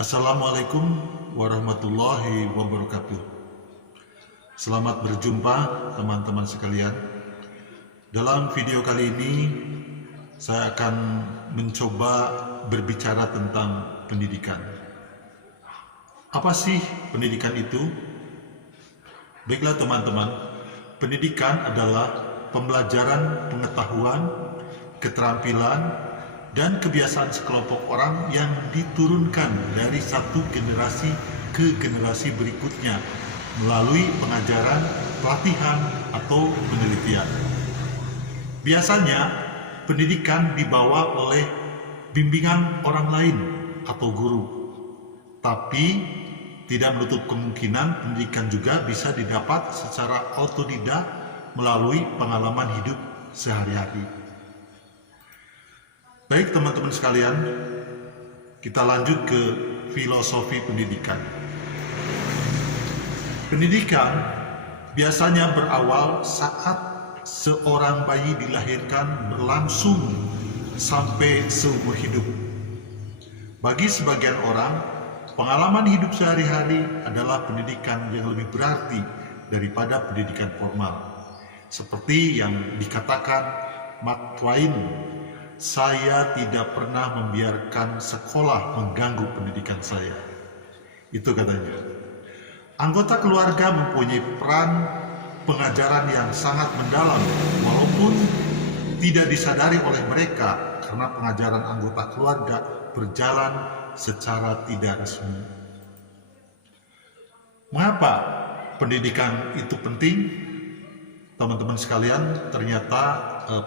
Assalamualaikum warahmatullahi wabarakatuh. Selamat berjumpa teman-teman sekalian. Dalam video kali ini saya akan mencoba berbicara tentang pendidikan. Apa sih pendidikan itu? Baiklah teman-teman, pendidikan adalah pembelajaran pengetahuan, keterampilan, dan kebiasaan sekelompok orang yang diturunkan dari satu generasi ke generasi berikutnya melalui pengajaran, pelatihan, atau penelitian. Biasanya, pendidikan dibawa oleh bimbingan orang lain atau guru. Tapi, tidak menutup kemungkinan pendidikan juga bisa didapat secara otodidak melalui pengalaman hidup sehari-hari. Baik teman-teman sekalian, kita lanjut ke filosofi pendidikan. Pendidikan biasanya berawal saat seorang bayi dilahirkan berlangsung sampai seumur hidup. Bagi sebagian orang, pengalaman hidup sehari-hari adalah pendidikan yang lebih berarti daripada pendidikan formal. Seperti yang dikatakan Mark Twain, "Saya tidak pernah membiarkan sekolah mengganggu pendidikan saya." Itu katanya. Anggota keluarga mempunyai peran pengajaran yang sangat mendalam, walaupun tidak disadari oleh mereka karena pengajaran anggota keluarga berjalan secara tidak resmi. Mengapa pendidikan itu penting? Teman-teman sekalian, ternyata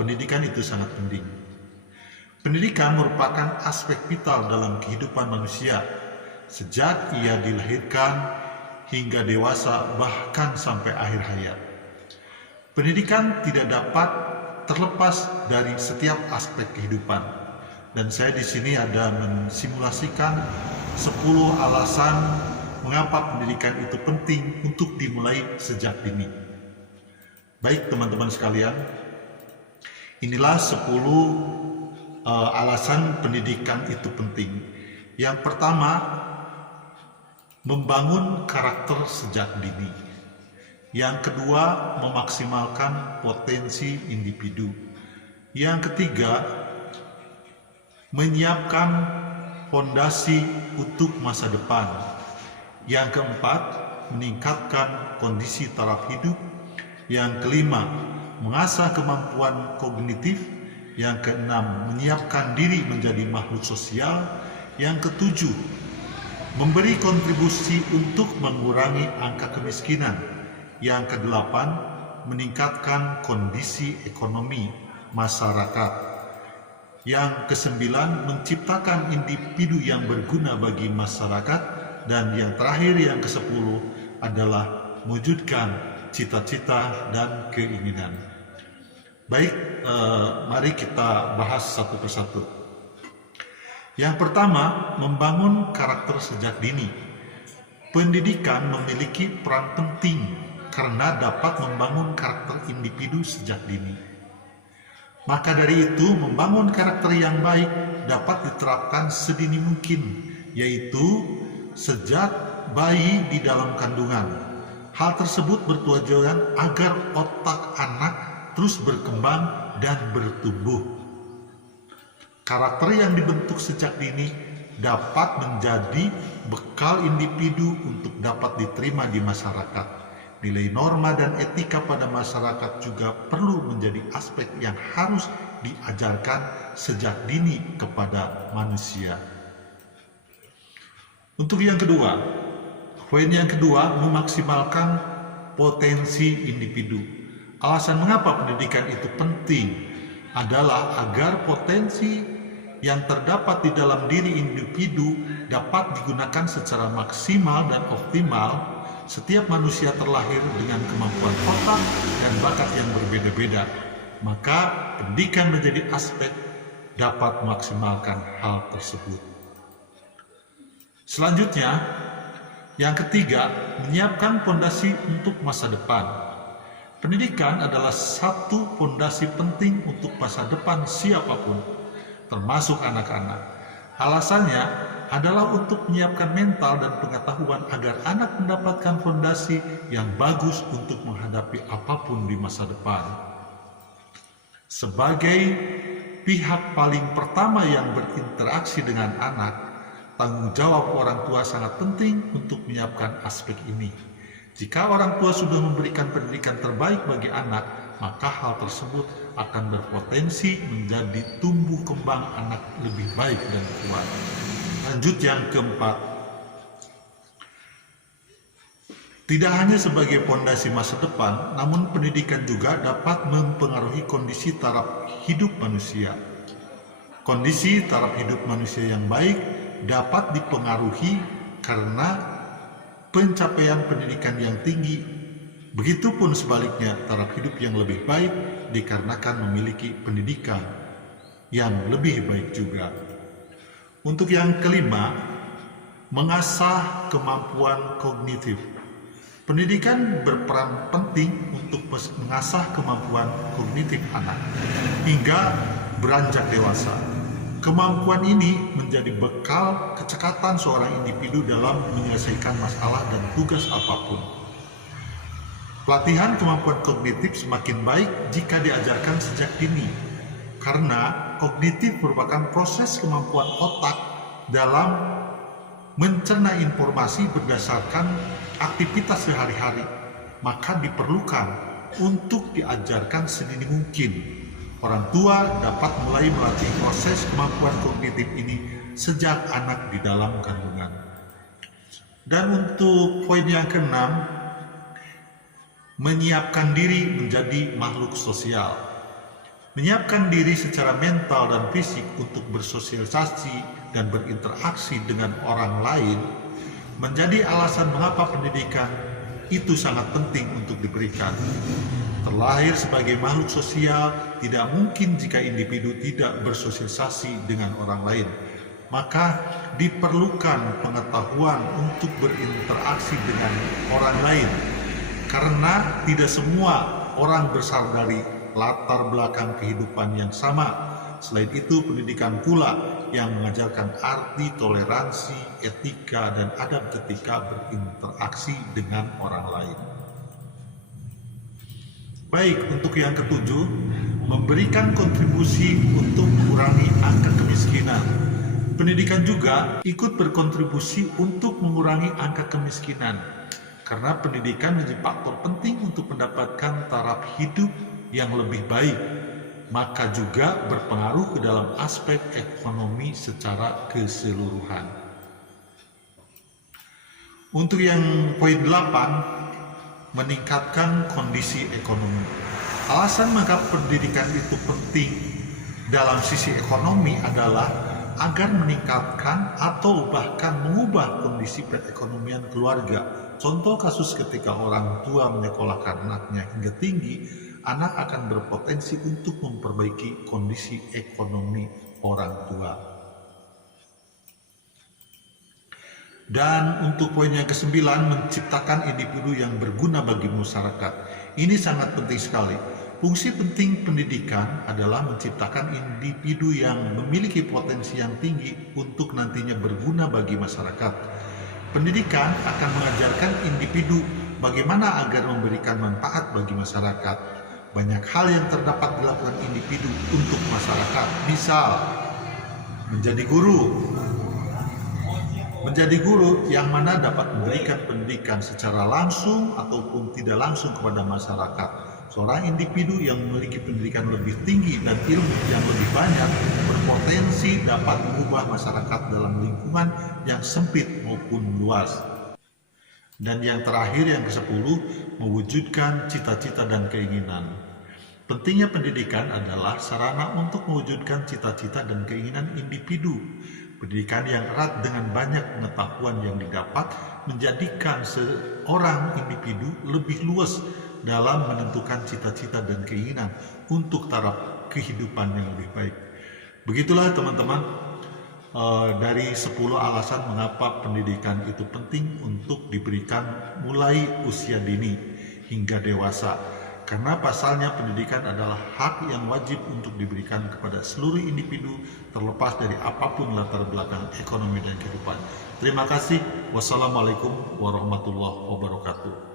pendidikan itu sangat penting. Pendidikan merupakan aspek vital dalam kehidupan manusia, sejak ia dilahirkan hingga dewasa, bahkan sampai akhir hayat. Pendidikan tidak dapat terlepas dari setiap aspek kehidupan. Dan saya di sini ada mensimulasikan 10 alasan mengapa pendidikan itu penting untuk dimulai sejak dini. Baik teman-teman sekalian, inilah 10 alasan pendidikan itu penting. Yang pertama, membangun karakter sejak dini. Yang kedua, memaksimalkan potensi individu. Yang ketiga, menyiapkan fondasi untuk masa depan. Yang keempat, meningkatkan kondisi taraf hidup. Yang kelima, mengasah kemampuan kognitif. Yang keenam, menyiapkan diri menjadi makhluk sosial. Yang ketujuh, memberi kontribusi untuk mengurangi angka kemiskinan. Yang kedelapan, meningkatkan kondisi ekonomi masyarakat. Yang kesembilan, menciptakan individu yang berguna bagi masyarakat. Dan yang terakhir, yang ke-10 adalah mewujudkan cita-cita dan keinginan. Baik, mari kita bahas satu persatu. Yang pertama, membangun karakter sejak dini. Pendidikan memiliki peran penting karena dapat membangun karakter individu sejak dini. Maka dari itu, membangun karakter yang baik dapat diterapkan sedini mungkin, yaitu sejak bayi di dalam kandungan. Hal tersebut bertujuan agar otak anak terus berkembang dan bertumbuh. Karakter yang dibentuk sejak dini dapat menjadi bekal individu untuk dapat diterima di masyarakat. Nilai norma dan etika pada masyarakat juga perlu menjadi aspek yang harus diajarkan sejak dini kepada manusia. Untuk yang kedua, poin yang kedua, memaksimalkan potensi individu. Alasan mengapa pendidikan itu penting adalah agar potensi yang terdapat di dalam diri individu dapat digunakan secara maksimal dan optimal. Setiap manusia terlahir dengan kemampuan otak dan bakat yang berbeda-beda. Maka pendidikan menjadi aspek dapat memaksimalkan hal tersebut. Selanjutnya, yang ketiga, menyiapkan fondasi untuk masa depan. Pendidikan adalah satu fondasi penting untuk masa depan siapapun, termasuk anak-anak. Alasannya adalah untuk menyiapkan mental dan pengetahuan agar anak mendapatkan fondasi yang bagus untuk menghadapi apapun di masa depan. Sebagai pihak paling pertama yang berinteraksi dengan anak, tanggung jawab orang tua sangat penting untuk menyiapkan aspek ini. Jika orang tua sudah memberikan pendidikan terbaik bagi anak, maka hal tersebut akan berpotensi menjadi tumbuh kembang anak lebih baik dan kuat. Lanjut yang keempat, tidak hanya sebagai fondasi masa depan, namun pendidikan juga dapat mempengaruhi kondisi taraf hidup manusia. Kondisi taraf hidup manusia yang baik dapat dipengaruhi karena pencapaian pendidikan yang tinggi. Begitupun sebaliknya, taraf hidup yang lebih baik dikarenakan memiliki pendidikan yang lebih baik juga. Untuk yang kelima, mengasah kemampuan kognitif. Pendidikan berperan penting untuk mengasah kemampuan kognitif anak hingga beranjak dewasa. Kemampuan ini menjadi bekal kecekatan seorang individu dalam menyelesaikan masalah dan tugas apapun. Pelatihan kemampuan kognitif semakin baik jika diajarkan sejak dini, karena kognitif merupakan proses kemampuan otak dalam mencerna informasi berdasarkan aktivitas sehari-hari, maka diperlukan untuk diajarkan sedini mungkin. Orang tua dapat mulai melatih proses kemampuan kognitif ini sejak anak di dalam kandungan. Dan untuk poin yang keenam, menyiapkan diri menjadi makhluk sosial. Menyiapkan diri secara mental dan fisik untuk bersosialisasi dan berinteraksi dengan orang lain menjadi alasan mengapa pendidikan itu sangat penting untuk diberikan. Terlahir sebagai makhluk sosial, tidak mungkin jika individu tidak bersosialisasi dengan orang lain. Maka diperlukan pengetahuan untuk berinteraksi dengan orang lain. Karena tidak semua orang berasal dari latar belakang kehidupan yang sama. Selain itu, pendidikan pula yang mengajarkan arti toleransi, etika, dan adab ketika berinteraksi dengan orang lain. Baik, untuk yang ketujuh, memberikan kontribusi untuk mengurangi angka kemiskinan. Pendidikan juga ikut berkontribusi untuk mengurangi angka kemiskinan, karena pendidikan menjadi faktor penting untuk mendapatkan taraf hidup yang lebih baik, maka juga berpengaruh ke dalam aspek ekonomi secara keseluruhan. Untuk yang poin 8, meningkatkan kondisi ekonomi. Alasan mengapa pendidikan itu penting dalam sisi ekonomi adalah agar meningkatkan atau bahkan mengubah kondisi perekonomian keluarga. Contoh kasus ketika orang tua menyekolahkan anaknya hingga tinggi, anak akan berpotensi untuk memperbaiki kondisi ekonomi orang tua. Dan untuk poin yang ke-9, menciptakan individu yang berguna bagi masyarakat. Ini sangat penting sekali. Fungsi penting pendidikan adalah menciptakan individu yang memiliki potensi yang tinggi untuk nantinya berguna bagi masyarakat. Pendidikan akan mengajarkan individu bagaimana agar memberikan manfaat bagi masyarakat. Banyak hal yang terdapat dilakukan individu untuk masyarakat. Misal, menjadi guru. Menjadi guru yang mana dapat memberikan pendidikan secara langsung ataupun tidak langsung kepada masyarakat. Seorang individu yang memiliki pendidikan lebih tinggi dan ilmu yang lebih banyak berpotensi dapat mengubah masyarakat dalam lingkungan yang sempit maupun luas. Dan yang terakhir, yang ke-10, mewujudkan cita-cita dan keinginan. Pentingnya pendidikan adalah sarana untuk mewujudkan cita-cita dan keinginan individu. Pendidikan yang erat dengan banyak pengetahuan yang didapat menjadikan seorang individu lebih luas dalam menentukan cita-cita dan keinginan untuk taraf kehidupan yang lebih baik. Begitulah teman-teman, dari 10 alasan mengapa pendidikan itu penting untuk diberikan mulai usia dini hingga dewasa. Karena pasalnya pendidikan adalah hak yang wajib untuk diberikan kepada seluruh individu terlepas dari apapun latar belakang ekonomi dan kehidupan. Terima kasih. Wassalamualaikum warahmatullahi wabarakatuh.